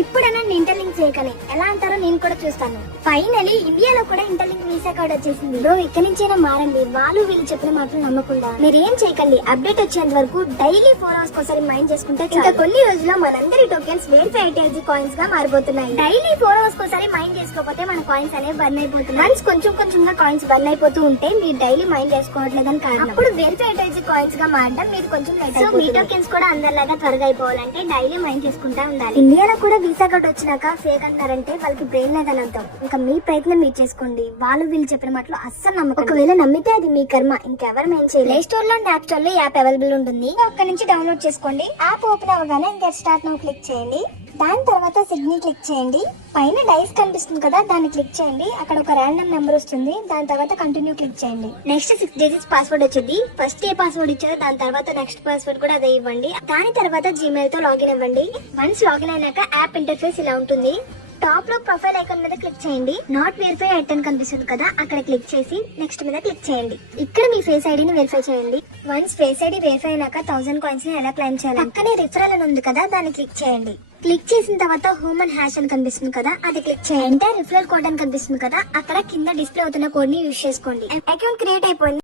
ఇప్పుడైనా ఇంటర్లింక్ చేయకనే ఎలా అంటారో నేను కూడా చూస్తాను. ఫైనలీ ఇండియాలో కూడా ఇంటర్లింక్ వీసా కార్డ్ వచ్చేసింది. బ్రో ఇక్కడి నుంచైనా మారండి, వాళ్ళు వీళ్ళు చెప్పిన మాటలు నమ్మకుండా. మీరు ఏం చేయకండి, అప్డేట్ వచ్చేంత వరకు డైలీ 4 hours ఒకసారి మైండ్ చేసుకుంటే ఇంకా కొన్ని రోజుల్లో మనందరి టోకెన్స్ వెరిఫై ఐటీఎల్జీ కాయిన్స్ గా మారిపోతున్నాయి. డైలీ 4 hours ఒకసారి మైండ్ చేసుకోకపోతే మన కాయిన్స్ అనేవి బర్న్ అయిపోతున్నాయి. వన్స్ కొంచెం కొంచెంగా కాయిన్స్ బర్న్ అయిపోతూ ఉంటే మీరు డైలీ మైండ్ చేసుకోవట్లేదని కారణం. అప్పుడు వెరిఫై ఐటీఎల్జీ కాయిన్స్ గా మారడం మీరు కొంచెం లేట్ అయిపోతుంది. మీ టోకెన్స్ కూడా అందరిలాగా త్వరగా అయిపోవాలంటే డైలీ మైండ్ చేసుకుంటా ఉండాలి. ఇండియాలో కూడా వీసా కార్డ్ వచ్చినాక ఫేక్ అంటున్నారంటే వాళ్ళకి బ్రెయిన్ లేదని అర్థం. ఇంకా మీ ప్రయత్నం మీరు చేసుకోండి, వాళ్ళు వీళ్ళు చెప్పిన మాటలు అస్సలు నమ్మకం. ఒకవేళ నమ్మితే అది మీ కర్మ, ఇంకెవరు మేము చేయలేదు. ప్లే స్టోర్ లో యాప్ స్టోర్ లో యాప్ అవైలబుల్ ఉంటుంది, అక్కడ నుంచి డౌన్లోడ్ చేసుకోండి. యాప్ ఓపెన్ అవగానే గెట్ స్టార్ట్ నౌ క్లిక్ చేయండి. దాని తర్వాత సిగ్నల్ క్లిక్ చేయండి. పైన డైస్ కనిపిస్తుంది కదా, దాన్ని క్లిక్ చేయండి. అక్కడ ఒక ర్యాండమ్ నెంబర్ వస్తుంది, దాని తర్వాత కంటిన్యూ క్లిక్ చేయండి. నెక్స్ట్ 6 digits పాస్వర్డ్ వచ్చింది. ఫస్ట్ ఏ పాస్వర్డ్ ఇచ్చారో దాని తర్వాత నెక్స్ట్ పాస్వర్డ్ కూడా అదే ఇవ్వండి. దాని తర్వాత జీమెయిల్ తో లాగిన్ అవ్వండి. వన్స్ లాగిన్ అయినాక యాప్ ఇంటర్ఫేస్ ఇలా ఉంటుంది. టాప్ లో ప్రొఫైల్ ఐకాన్ మీద క్లిక్ చేయండి. నాట్ వెరిఫై ఐటన్ కనిపిస్తుంది కదా, అక్కడ క్లిక్ చేసి నెక్స్ట్ మీద క్లిక్ చేయండి. ఇక్కడ మీ ఫేస్ ఐడిని వెరిఫై చేయండి. వన్స్ ఫేస్ ఐడి వెరిఫై అయినాక 1000 కాయిన్స్ ని ఎలా క్లైమ్ చేయాలి, పక్కనే రిఫరల్ అని ఉంది కదా, దాన్ని క్లిక్ చేయండి. క్లిక్ చేసిన తర్వాత హోమ్ అండ్ హ్యాష్ అని కనిపిస్తుంది కదా, అది క్లిక్ చేయండి. రిఫరల్ కోడ్ అని కనిపిస్తుంది కదా, అక్కడ కింద డిస్ప్లే అవుతున్న కోడ్ ని యూజ్ చేసుకోండి. అకౌంట్ క్రియేట్ అయిపోయింది.